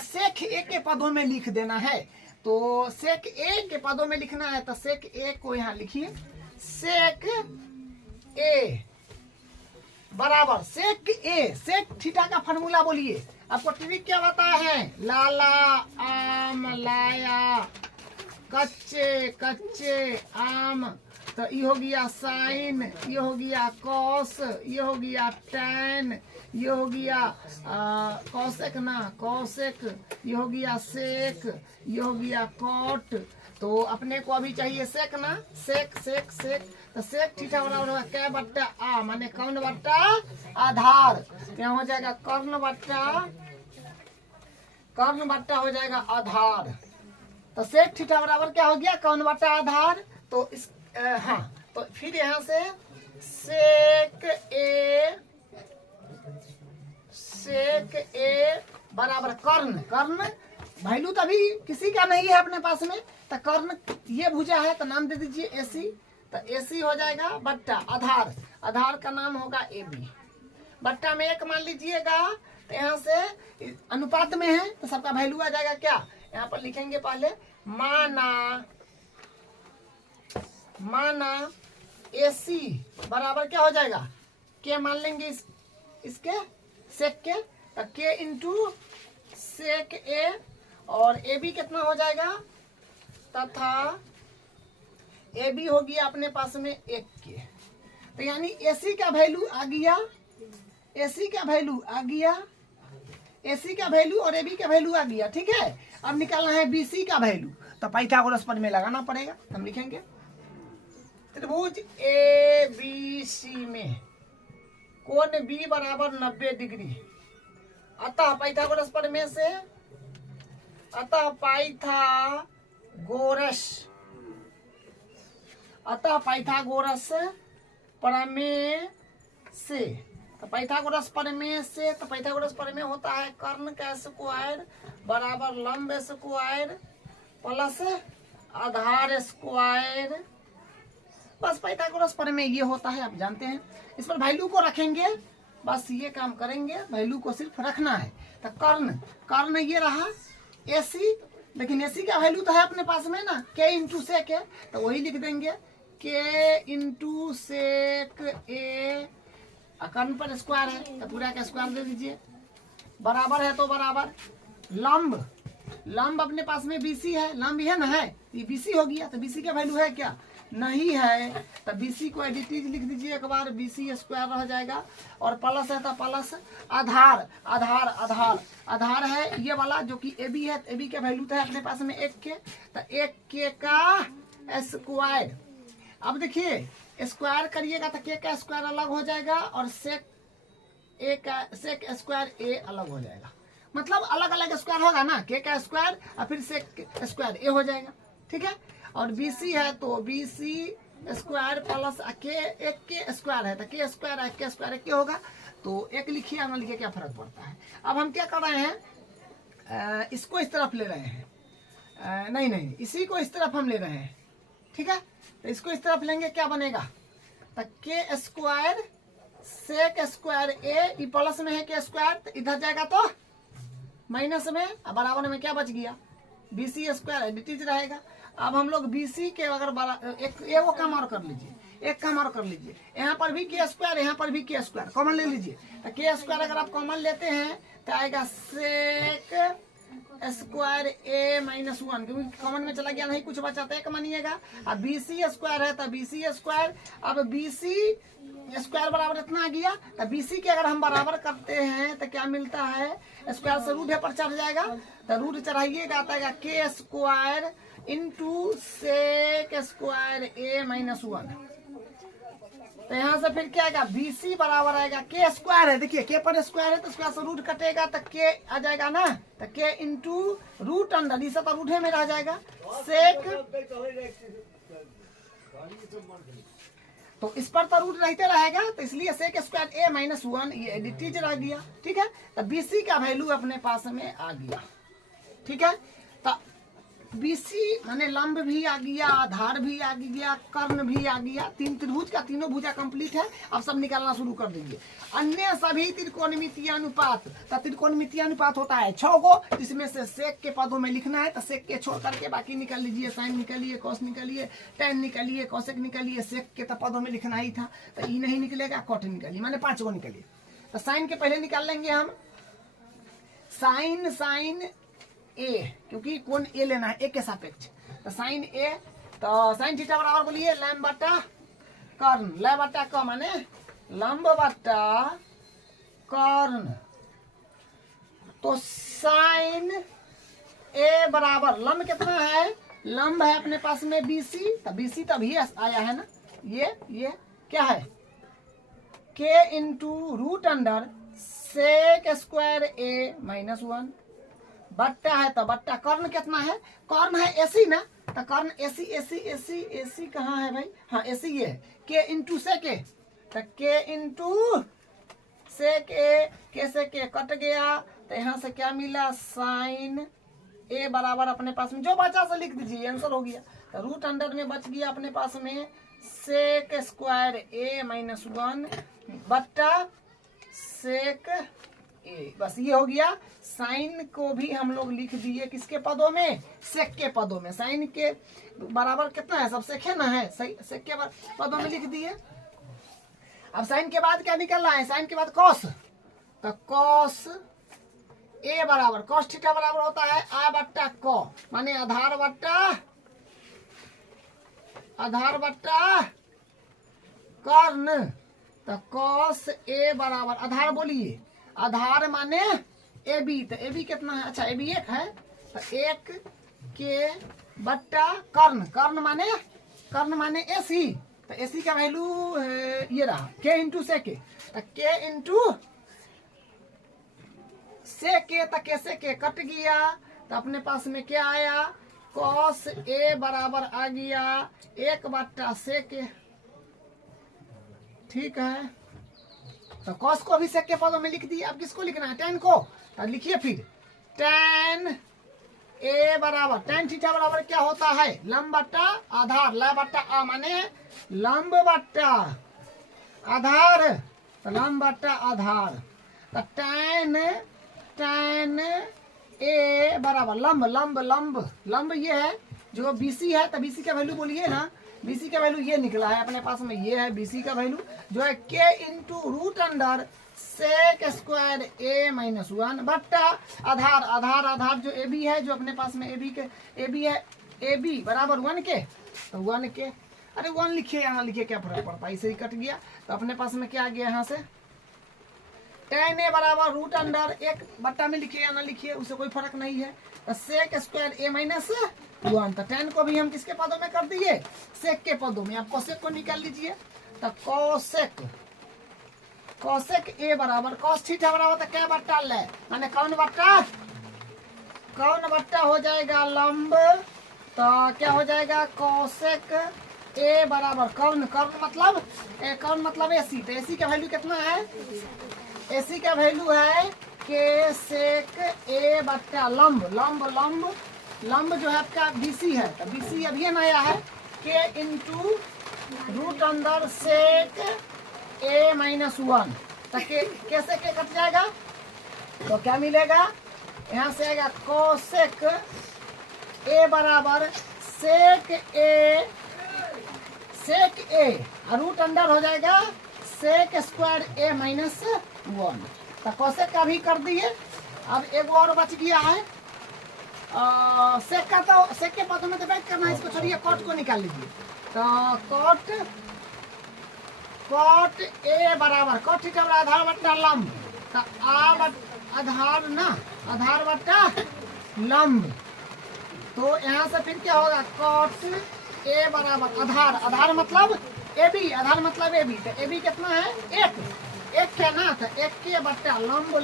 सेक ए के पदों में लिख देना है। तो सेक ए के पदों में लिखना है, तो सेक ए को यहाँ लिखिए, सेक ए बराबर सेक ए, सेक थीटा का फॉर्मूला बोलिए, आपको ट्रिक क्या बताया है, लाला आम लाया कच्चे कच्चे आम, तो ये हो गया साइन, ये हो गया कॉस, ये हो गया टैन, ये हो गया कॉसेक ना कॉसेक, ये हो गया सेक, ये हो गया कॉट। तो अपने को अभी चाहिए सेक ना, सेक सेक सेक, तो सेक थीटा बराबर होगा क्या बट्टा आ, माने कौन बट्टा आधार, क्या हो जाएगा कर्ण बट्टा हो जाएगा आधार। तो सेक थीटा बराबर क्या हो गया कौन बट्टा आधार। तो इस हाँ, तो फिर यहाँ से सेक ए बराबर कर्ण वैल्यू तो अभी किसी का नहीं है अपने पास में, तो कर्ण ये भुजा है तो नाम दे दीजिए AC, तो AC हो जाएगा बट्टा आधार का नाम होगा AB, बट्टा में 1 मान लीजिएगा, तो यहाँ से अनुपात में है तो सबका वैल्यू आ जाएगा क्या, यहाँ पर लिखेंगे पहले माना AC बराबर क्या हो जाएगा, के मान लेंगे इसके सेक के, तो के इंटू सेक ए, और AB कितना हो जाएगा, तथा AB हो गया अपने पास में 1 के, तो यानी AC का वैल्यू आ गया, AC का वैल्यू और AB का वैल्यू आ गया, ठीक है। अब निकालना है BC का वैल्यू, तो पाइथागोरस प्रमेय लगाना पड़ेगा। हम लिखेंगे त्रिभुज ABC में कोण B बराबर 90 डिग्री, अतः पाइथागोरस प्रमेय से, अतः पाइथागोरस प्रमेय से, तो पाइथागोरस प्रमेय से, तो पाइथागोरस प्रमेय होता है कर्ण का स्क्वायर बराबर लंब स्क्वायर प्लस आधार स्क्वायर। बस पाइथागोरस प्रमेय ये होता है, आप जानते हैं। इस पर वैल्यू को रखेंगे, बस ये काम करेंगे, वैल्यू को सिर्फ रखना है। तो कर्ण ये रहा AC, लेकिन AC का वैल्यू तो है अपने पास में ना, K इंटू सेक है, तो वही लिख देंगे K इंटू सेक A, कर्ण पर स्क्वायर है तो पूरा का स्क्वायर दे दीजिए, बराबर है तो बराबर लंब अपने पास में BC है, लंब है ना, है ये BC हो गया। तो BC का वैल्यू है क्या, नहीं है, तो BC को एडिटिव लिख दीजिए एक बार, BC स्क्वायर रह जाएगा, और प्लस है तो प्लस आधार है ये वाला जो कि AB है, AB का वैल्यू तो है अपने पास में 1K, तो 1K का स्क्वायर। अब देखिए स्क्वायर करिएगा तो K का स्क्वायर अलग हो जाएगा और सेक स्क्वायर A अलग हो जाएगा, मतलब अलग अलग स्क्वायर होगा ना, K का स्क्वायर और फिर सेक स्क्वायर A हो जाएगा, ठीक है। और BC है तो BC स्क्वायर प्लस एक के स्क्वायर है तो K स्क्वायर है, K स्क्वायर K होगा, तो एक लिखिए ना लिखिए, क्या फर्क पड़ता है। अब हम क्या कर रहे हैं, इसको इस तरफ ले रहे हैं, नहीं इसी को इस तरफ हम ले रहे हैं, ठीक है। तो इसको इस तरफ लेंगे, क्या बनेगा, तो K square sec square A, plus में है K स्क्वायर, तो इधर जाएगा तो माइनस में, बराबर में क्या बच गया, BC स्क्वायर एडिटिव रहेगा। अब हम लोग BC के अगर एक वो काम और कर लीजिए, यहाँ पर भी K स्क्वायर, यहाँ पर भी K स्क्वायर कॉमन ले लीजिए। तो K स्क्वायर अगर आप कॉमन लेते हैं तो आएगा सेक स्क्वायर A माइनस 1, क्योंकि कॉमन में चला गया, नहीं कुछ बचा तो एक मानिएगा। अब BC स्क्वायर है तो BC स्क्वायर, अब BC स्क्वायर बराबर इतना आ गया, तो BC के अगर हम बराबर करते हैं तो क्या मिलता है, स्क्वायर से रूट पर चढ़ जाएगा, तो रूट चढ़ाइएगा तो आएगा K square into sec square A minus 1। तो यहाँ से फिर क्या आएगा, BC बराबर आएगा K स्क्वायर है, देखिए K पर स्क्वायर है तो स्क्वायर से रूट कटेगा तो K आ जाएगा ना, तो K इंटू रूट अंडर, इसे तो रूट में रह जाएगा सेक, तो इस पर तो रूट रहते रहेगा, तो इसलिए सेक स्क्वायर A माइनस 1 ये एडिटिव रह गया, ठीक है। तो BC का वैल्यू अपने पास में आ गया, ठीक है। तो BC माने लंब भी आ गया, आधार भी आ गया, कर्ण भी आ गया, तीन त्रिभुज का तीनों भुजा कंप्लीट है। अब सब निकालना शुरू कर दीजिए। अन्य सभी त्रिकोणमितीय अनुपात, तो त्रिकोणमितीय अनुपात होता है 6 गो, जिसमें से सेक के पदों में लिखना है, तो सेक के छोड़ करके बाकी निकाल लीजिए, साइन निकालिए, कॉस निकालिए, टेन निकालिए, कॉसेक निकालिए, सेक के तो पदों में लिखना ही था, तो ई नहीं निकलेगा, कॉट निकालिए, माने 5 गो निकालिए। तो साइन के पहले निकाल लेंगे हम, साइन A, क्योंकि कोण A लेना है, A के सापेक्ष, तो साइन A, तो साइन थीटा बराबर बोलिए लैम्ब बटा कर्ण, लैम्ब बटा क माने लंब बटा कर्ण, तो साइन A बराबर लंब कितना है, लंब है अपने पास में BC, तो BC तभी आया है ना, ये क्या है K into root under sec square A minus 1, बट्टा है तो बट्टा, कर्ण कितना है, कर्ण है AC ना, तो कर्ण AC कहाँ है भाई, हाँ AC ये है, K इंटू सेक A, तो K into sec A, K से K कट गया, तो यहाँ से क्या मिला, साइन A बराबर अपने पास में जो बचा से लिख दीजिए, आंसर हो गया। तो रूट अंडर में बच गया अपने पास में सेक स्क्वायर A माइनस 1 बट्टा सेक A, बस ये हो गया। साइन को भी हम लोग लिख दिए किसके पदों में, सेक के पदों में, साइन के बराबर कितना है, सब सेक है ना, है सही, सेक के पदों में लिख दिए। अब साइन के बाद क्या निकलना है, साइन के बाद कॉस, तो कॉस A बराबर कॉस थीटा बराबर होता है आ बट्टा क, माने आधार बट्टा कर्ण, तो कॉस A बराबर आधार बोलिए, आधार माने AB, तो AB कितना है, अच्छा AB 1 है, तो 1 के बट्टा कर्ण माने AC। तो AC का वैल्यू ये रहा K इंटू से के, तो K इंटू से के, तो कैसे के कट गया, तो अपने पास में क्या आया, cos A बराबर आ गया 1 से के। ठीक है, तो cos को अभी सेक के पदों में लिख दिए। अब किसको लिखना है, tan को, तो लिखिए फिर tan A बराबर tan थीटा बराबर क्या होता है, लंब बट्टा आधार, ल बट्टा आ माने लंब बट्टा आधार, तो लंब बट्टा आधार, तो tan A बराबर लंब ये है जो BC है, तो BC का वैल्यू बोलिए ना, BC का वैल्यू ये निकला है अपने पास में, ये है BC का वैल्यू जो है K into root under sec square A minus 1 बट्टा आधार जो AB है, जो अपने पास में AB है, AB बराबर 1 के, तो 1 के, अरे 1 लिखिए, यहाँ लिखिए, क्या फर्क पड़ता है, इसे ही कट गया। तो अपने पास में क्या आ गया यहाँ से, tan A बराबर रूट अंडर 1 बट्टा में लिखिए या ना लिखिए, उससे कोई फर्क नहीं है, तो सेक स्क्वायर A माइनस 1, तो tan को भी हम किसके पदों में कर दिए, सेक के पदों में। आप कोसेक को निकाल लीजिए, तो कोसेक A बराबर cos थीटा बराबर तो क्या बट्टा ले, माने कौन बट्टा हो जाएगा लंब, तो क्या हो जाएगा कोसेक A बराबर कौन मतलब AC, तो AC का वैल्यू कितना है, AC का वैल्यू है K सेक A बट्टा लंब जो है आपका BC है, तो BC अभी नया है K इंटू रूट अंदर सेक A माइनस 1, तो कैसे के कट जाएगा, तो क्या मिलेगा, यहाँ से आएगा कोसेक A बराबर सेक A और रूट अंडर हो जाएगा सेक स्क्वायर A माइनस 1, तो कोसेक का भी कर दिए। अब एक और बच गया है सेक के पदों में डिवाइड करना है, इसको छोड़िए, कॉट को निकाल लीजिए, तो कॉट A बराबर कॉट थीटा बराबर आधार बट्टा लंब, तो आधार बट्टा लंब, तो यहाँ से फिर क्या होगा, कॉट A बराबर आधार मतलब AB, तो AB कितना है, 1 के ना, तो 1 के बट्टा लंब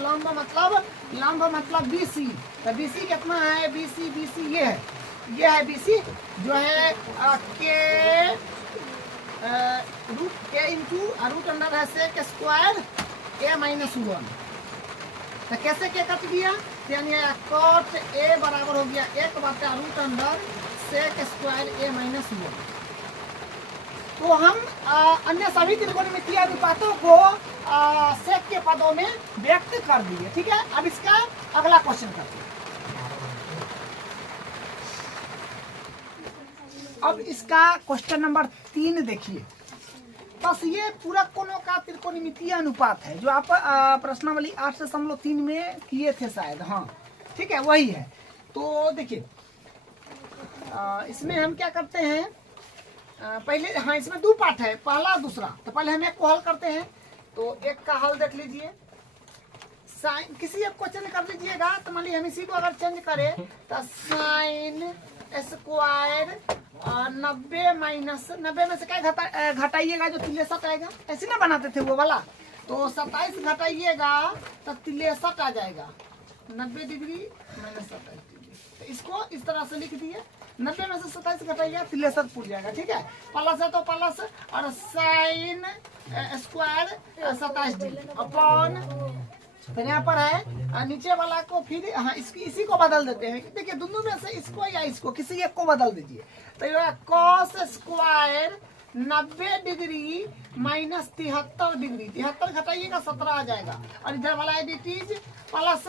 मतलब BC, तो BC कितना है, BC ये है BC जो है K इंटू रूट अंडर है सेक स्क्वायर A माइनस 1, तो कैसे के कट गया, यानी कॉट A बराबर हो गया 1 बट्टा root under sec square A minus 1। तो हम अन्य सभी त्रिकोणमितीय अनुपातों को सेक के पदों में व्यक्त कर दिए। ठीक है, अब इसका अगला क्वेश्चन करते हैं। अब इसका क्वेश्चन नंबर 3 देखिए, बस ये पूरक कोणों का त्रिकोणमितीय अनुपात है जो आप प्रश्नावली 8.3 में किए थे शायद, हाँ ठीक है वही है। तो देखिए इसमें हम क्या करते हैं, पहले हाँ इसमें 2 पार्ट है, पहला दूसरा, तो पहले हम एक को हल करते हैं। तो एक का हल देख लीजिए, साइन किसी एक को चेंज कर लीजिएगा, तो मान लीजिए हम इसी को अगर चेंज करें तो साइन स्क्वायर 90 माइनस 90 में से क्या घटाइएगा जो 63 आएगा, ऐसे ना बनाते थे वो वाला, तो 27 घटाइएगा तो 63 आ जाएगा, 90 डिग्री माइनस 27 डिग्री, तो इसको इस तरह से लिख दिए, 90 में से 27 घटाइएगा 63 पूछ जाएगा। ठीक है, प्लस है तो प्लस और साइन स्क्वायर 27 डिग्री अपॉन, फिर यहाँ पर है नीचे वाला को फिर हाँ इसी को बदल देते हैं। देखिए दोनों में से इसको या इसको किसी एक को बदल दीजिए, तो ये cos square 90 degree minus 73 degree, 73 घटाइएगा 17 आ जाएगा, और इधर वाला एडिटीज प्लस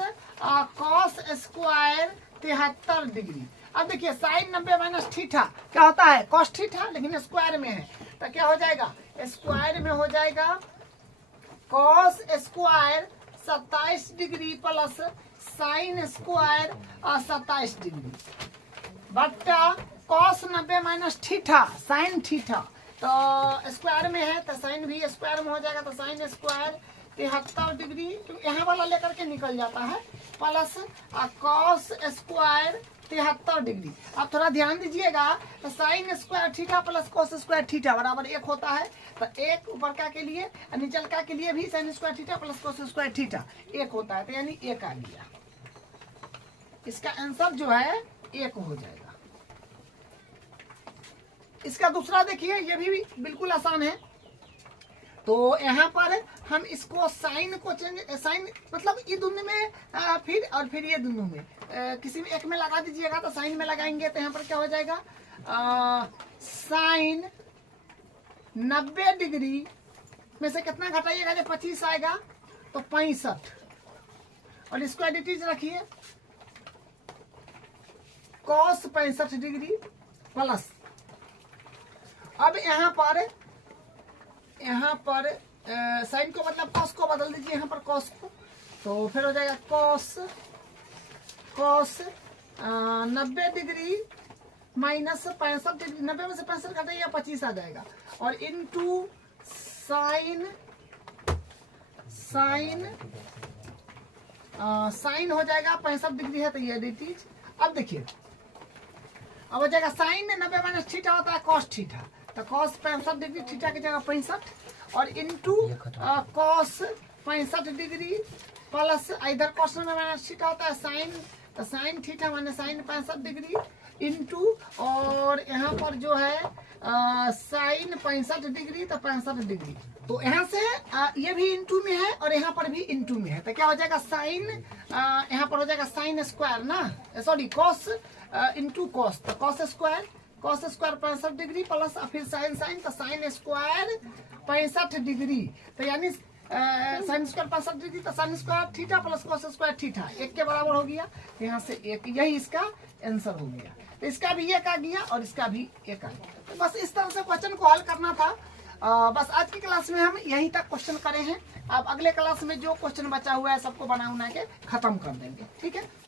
कॉस स्क्वायर 73 डिग्री। अब देखिए साइन 90 माइनस थीटा क्या होता है, कॉस थीटा, लेकिन स्क्वायर में है, तो क्या हो जाएगा, स्क्वायर में हो जाएगा cos square 27 degree plus sine square 27 degree बट्टा cos 90 minus theta sine theta, तो स्क्वायर में है तो साइन भी स्क्वायर में हो जाएगा, तो साइन स्क्वायर 73 डिग्री यहाँ वाला लेकर के निकल जाता है, प्लस कॉस स्क्वायर 73 डिग्री। अब थोड़ा ध्यान दीजिएगा, तो sine square theta plus cos square theta बराबर 1 होता है। तो एक ऊपर का के लिए नीचल का के लिए भी sine square theta plus cos square theta 1 होता है, तो यानी 1 आ गया। इसका आंसर जो है 1 हो जाएगा। इसका दूसरा देखिए, ये भी बिल्कुल आसान है। तो यहाँ पर हम इसको साइन को चेंज, साइन मतलब ये दोनों में फिर ये दोनों में किसी में एक में लगा दीजिएगा। तो साइन में लगाएंगे तो यहाँ पर क्या हो जाएगा, साइन 90 डिग्री में से कितना घटाइएगा, जब 25 आएगा तो 65, और इसको एडिटीज रखिए कॉस 65 डिग्री प्लस। अब यहाँ पर साइन को मतलब कॉस को बदल दीजिए, यहाँ पर कॉस को, तो फिर हो जाएगा कॉस 90 डिग्री माइनस 65 डिग्री, 90 में से 65 घटाइए 25 आ जाएगा, और इनटू साइन हो जाएगा 65 डिग्री है, तो ये एडिटीज। अब देखिए, अब हो जाएगा साइन 90 माइनस थीटा होता है कॉस थीटा, तो कॉस 65 डिग्री थीटा की जगह 65, और इनटू कॉस 65 डिग्री प्लस इधर कॉस 90 माइनस थीटा होता है साइन, तो साइन थीटा माने साइन 65 डिग्री इनटू, और यहाँ पर जो है साइन 65 डिग्री तो 65 डिग्री। तो यहाँ से ये भी इनटू में है और यहाँ पर भी इनटू में है, तो क्या हो जाएगा साइन, यहाँ पर हो जाएगा साइन स्क्वायर ना, सॉरी कॉस इनटू कॉस, तो कॉस स्क्वायर 65 डिग्री प्लस फिर साइन, तो साइन स्क्वायर 65 डिग्री, तो यानी साइन स्क्वायर 65 डिग्री, तो sine square theta plus cos square theta 1 के बराबर हो गया। यहाँ से 1, यही इसका आंसर हो गया। तो इसका भी 1 आ गया और इसका भी 1 आ गया। तो बस इस तरह से क्वेश्चन को हल करना था। बस आज की क्लास में हम यहीं तक क्वेश्चन करे हैं। अब अगले क्लास में जो क्वेश्चन बचा हुआ है सबको बना के खत्म कर देंगे, ठीक है।